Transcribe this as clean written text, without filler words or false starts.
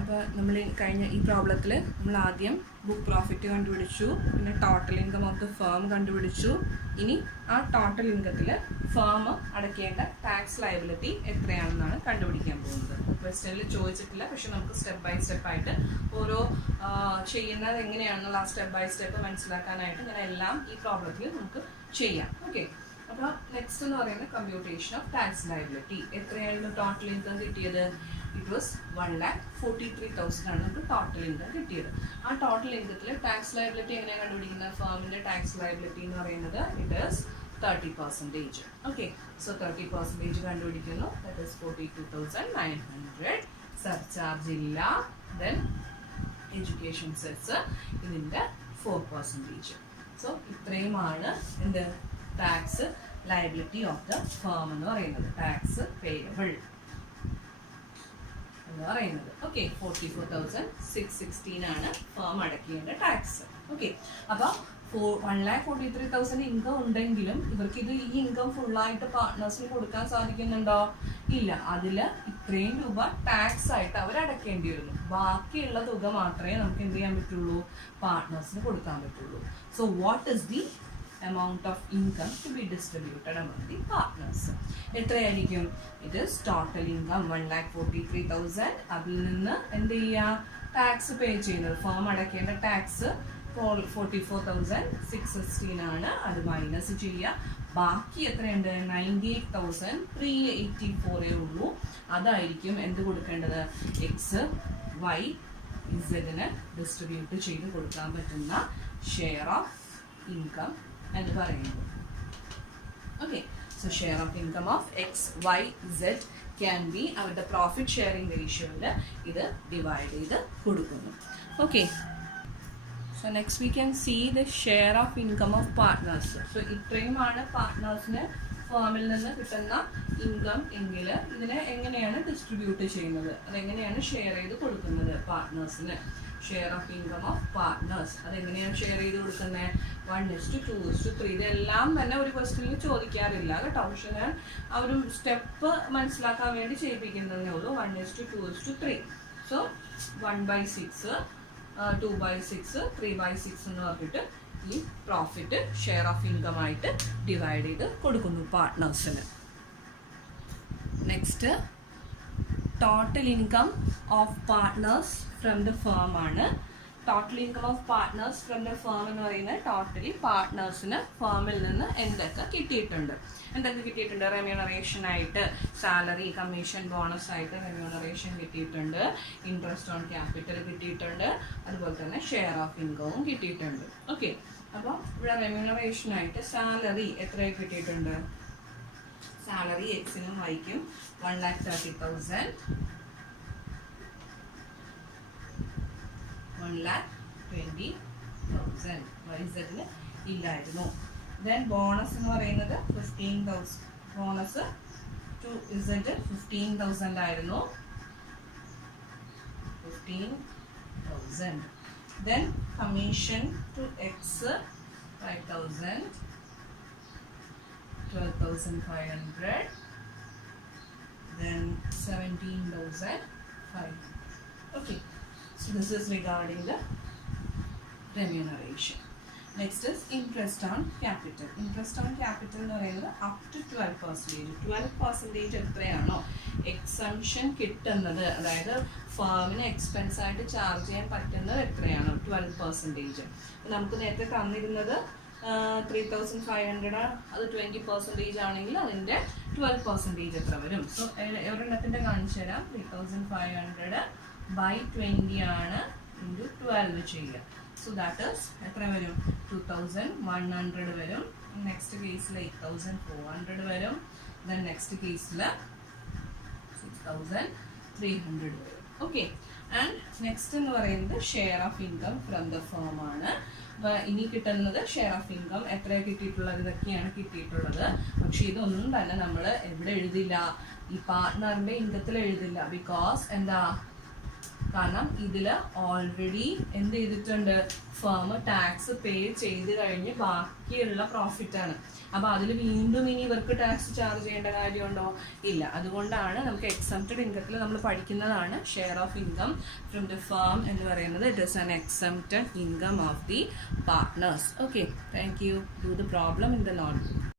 അപ്പോൾ നമ്മൾ കഴിഞ്ഞ ഈ പ്രോബ്ലത്തിൽ നമ്മൾ ആദ്യം ബുക്ക് പ്രോഫിറ്റ് കണ്ടുപിടിച്ചു, പിന്നെ total income of the firm കണ്ടുപിടിച്ചു. ഇനി ആ ടോട്ടൽ ഇൻകത്തിൽ ഫേം അടയ്ക്കേണ്ട ടാക്സ് ലയബിലിറ്റി എത്രയാണെന്നാണ് കണ്ടുപിടിക്കാൻ പോകുന്നത്. ക്വസ്റ്റ്യനിൽ ചോദിച്ചിട്ടില്ല, പക്ഷെ നമുക്ക് സ്റ്റെപ്പ് ബൈ സ്റ്റെപ്പ് ആയിട്ട് ഓരോ ചെയ്യുന്നത് എങ്ങനെയാണെന്നുള്ള ആ സ്റ്റെപ്പ് ബൈ സ്റ്റെപ്പ് മനസ്സിലാക്കാനായിട്ട് ഇങ്ങനെ എല്ലാം ഈ പ്രോബ്ലത്തിൽ നമുക്ക് ചെയ്യാം. ഓക്കെ, അപ്പോൾ നെക്സ്റ്റ് എന്ന് പറയുന്നത് കമ്പ്യൂട്ടേഷൻ ഓഫ് ടാക്സ് ലയബിലിറ്റി. എത്രയായിരുന്നു ടോട്ടൽ ഇൻകം കിട്ടിയത്? ഇറ്റ് വാസ് 1,43,000 ആണ് നമുക്ക് ടോട്ടൽ ഇൻകം കിട്ടിയത്. ആ ടോട്ടൽ ഇൻകത്തിൽ ടാക്സ് ലയബിലിറ്റി എങ്ങനെയാണ് കണ്ടുപിടിക്കുന്നത്? ഫേമിൻ്റെ ടാക്സ് ലയബിലിറ്റി എന്ന് പറയുന്നത് ഇറ്റ് ഈസ് 30%. ഓക്കെ, സോ 30% കണ്ടുപിടിക്കുന്നു. That is 42,900. സർചാർജ് ഇല്ല. ദെൻ എഡ്യൂക്കേഷൻ സെസ് ഇതിൻ്റെ 4%. സോ ഇത്രയുമാണ് എന്ത് tax liability of the firm എന്ന് പറയുന്നത്, ടാക്സ് പേയബിൾ എന്ന് പറയുന്നത്. ഓക്കെ, 44,616 ആണ് ഫേം അടയ്ക്കേണ്ട ടാക്സ്. ഓക്കെ, അപ്പോൾ 1,43,000 ഇൻകം ഉണ്ടെങ്കിലും ഇവർക്ക് ഈ ഇൻകം ഫുള്ളായിട്ട് പാർട്ട്നേഴ്സിന് കൊടുക്കാൻ സാധിക്കുന്നുണ്ടോ? ഇല്ല. അതിൽ ഇത്രയും രൂപ ടാക്സ് ആയിട്ട് അവർ അടയ്ക്കേണ്ടി വരുന്നു. ബാക്കിയുള്ള തുക മാത്രമേ നമുക്ക് എന്ത് ചെയ്യാൻ പറ്റുള്ളൂ? പാർട്ട്നേഴ്സിന് കൊടുക്കാൻ പറ്റുള്ളൂ. So what is the amount of income to be distributed among the partners? എത്രയായിരിക്കും? it is total income 1,43,000. അതിൽ നിന്ന് എന്ത് ചെയ്യുക? ടാക്സ് പേ ചെയ്യുന്നത്, ഫേം അടയ്ക്കേണ്ട ടാക്സ് 44,616 ആണ്. അത് മൈനസ് ചെയ്യുക. ബാക്കി എത്രയുണ്ട്? 98,384 ഉള്ളൂ. അതായിരിക്കും എന്ത് കൊടുക്കേണ്ടത്? എക്സ് വൈ ഇസഡിന് ഡിസ്ട്രിബ്യൂട്ട് ചെയ്ത് കൊടുക്കാൻ പറ്റുന്ന ഷെയർ ഓഫ് ഇൻകം എന്ന് പറയുന്നത്. Okay, so share of income of X Y Z can be അവരുടെ പ്രോഫിറ്റ് ഷെയറിംഗ് റേഷ്യോയിൽ ഇത് ഡിവൈഡ് ചെയ്ത് കൊടുക്കുന്നു. Okay, so next we can see the share of income of partners. So ഇത്രയുമാണ് പാർട്ട്നേഴ്സിന് ഫേമിൽ നിന്ന് കിട്ടുന്ന ഇൻകം എങ്കിൽ ഇതിനെ എങ്ങനെയാണ് ഡിസ്ട്രിബ്യൂട്ട് ചെയ്യുന്നത്, അതെങ്ങനെയാണ് ഷെയർ ചെയ്ത് കൊടുക്കുന്നത് പാർട്ട്നേഴ്സിന്? Share of income of partners അതെങ്ങനെയാണ് ഷെയർ ചെയ്ത് കൊടുക്കുന്നത്? 1:2:3. ഇതെല്ലാം തന്നെ ഒരു ക്വസ്റ്റ്യനിൽ ചോദിക്കാറില്ല കേട്ടോ, പക്ഷെ ഞാൻ ആ ഒരു സ്റ്റെപ്പ് മനസ്സിലാക്കാൻ വേണ്ടി ചെയ്യിപ്പിക്കുന്നതേ ഉള്ളൂ. 1:2:3. സോ 1/6, 2/6, 3/6 എന്ന് പറഞ്ഞിട്ട് ഈ പ്രോഫിറ്റ് ഷെയർ ഓഫ് ഇൻകം ആയിട്ട് ഡിവൈഡ് ചെയ്ത് കൊടുക്കുന്നു പാർട്ട്നേഴ്സിന്. Next total income of partners from the firm ആണ്. Total income of partners from the firm എന്ന് പറയുന്നത് ടോട്ടലി പാർട്ട്നേഴ്സിന് ഫേമിൽ നിന്ന് എന്തൊക്കെ കിട്ടിയിട്ടുണ്ട്? റെമ്യൂണറേഷൻ ആയിട്ട് സാലറി, കമ്മീഷൻ, ബോണസ് ആയിട്ട് റെമ്യൂണറേഷൻ കിട്ടിയിട്ടുണ്ട്, ഇൻട്രസ്റ്റ് ഓൺ ക്യാപിറ്റൽ കിട്ടിയിട്ടുണ്ട്, അതുപോലെ തന്നെ ഷെയർ ഓഫ് ഇൻകവും കിട്ടിയിട്ടുണ്ട്. ഓക്കെ, അപ്പോൾ ഇവിടെ റെമ്യൂണറേഷൻ ആയിട്ട് സാലറി എത്രയൊക്കെ കിട്ടിയിട്ടുണ്ട്? സാലറി എക്സിനും വൈക്കും 1,30,000, 1,20,000 വൈസഡിന് ഇല്ലായിരുന്നു. ദെൻ ബോണസ് എന്ന് പറയുന്നത് 15,000. ബോണസ് ടു ഇസഡ് 15,000 ആയിരുന്നു. 15,000. Then commission to X 5,000, 12,500, then 17,500. Okay, so this is regarding the remuneration. Next is interest on capital. Interest on capital എന്ന് പറയുന്നത് up to 12%. 12% എത്രയാണോ എക്സംഷൻ കിട്ടുന്നത്, അതായത് ഫേമിന് എക്സ്പെൻസ് ആയിട്ട് ചാർജ് ചെയ്യാൻ പറ്റുന്നത് എത്രയാണോ 12%. നമുക്ക് നേരത്തെ തന്നിരുന്നത് 3,500, അത് 20% ആണെങ്കിൽ അതിൻ്റെ 12% എത്ര വരും? സോ ഒരെണ്ണത്തിൻ്റെ കാണിച്ചു തരാം. 3,500 by 20 ആണ് ഇൻറ്റു 12 ചെയ്യുക. സോ ദാറ്റ് ഈസ് എത്ര വരും? 2,100 വരും. നെക്സ്റ്റ് കേസിൽ 8,400 വരും. ദെൻ നെക്സ്റ്റ് കേസിൽ 6,300 വരും. ഓക്കെ, ആൻഡ് നെക്സ്റ്റ് എന്ന് പറയുന്നത് share of income from the firm ആണ്. ഇനി കിട്ടുന്നത് ഷെയർ ഓഫ് ഇൻകം എത്രയാണ് കിട്ടിയിട്ടുള്ളത്? ഇതൊക്കെയാണ് കിട്ടിയിട്ടുള്ളത്. പക്ഷെ ഇതൊന്നും തന്നെ നമ്മൾ എവിടെ എഴുതില്ല? ഈ പാർട്ട്ണറിൻ്റെ ഇൻകത്തിൽ എഴുതില്ല. ബിക്കോസ് എന്താ, കാരണം ഇതിൽ ഓൾറെഡി എന്ത് ചെയ്തിട്ടുണ്ട്, ഫേം ടാക്സ് പേ ചെയ്ത് കഴിഞ്ഞ് ബാക്കിയുള്ള പ്രോഫിറ്റാണ്. അപ്പോൾ അതിൽ വീണ്ടും ഇനി ഇവർക്ക് ടാക്സ് ചാർജ് ചെയ്യേണ്ട കാര്യമുണ്ടോ? ഇല്ല. അതുകൊണ്ടാണ് നമുക്ക് എക്സംപ്റ്റഡ് ഇൻകത്തിൽ നമ്മൾ പഠിക്കുന്നതാണ് share of income from the firm എന്ന് പറയുന്നത്. It is an exempted income of the partners. Okay, thank you. Do the problem in the notebook.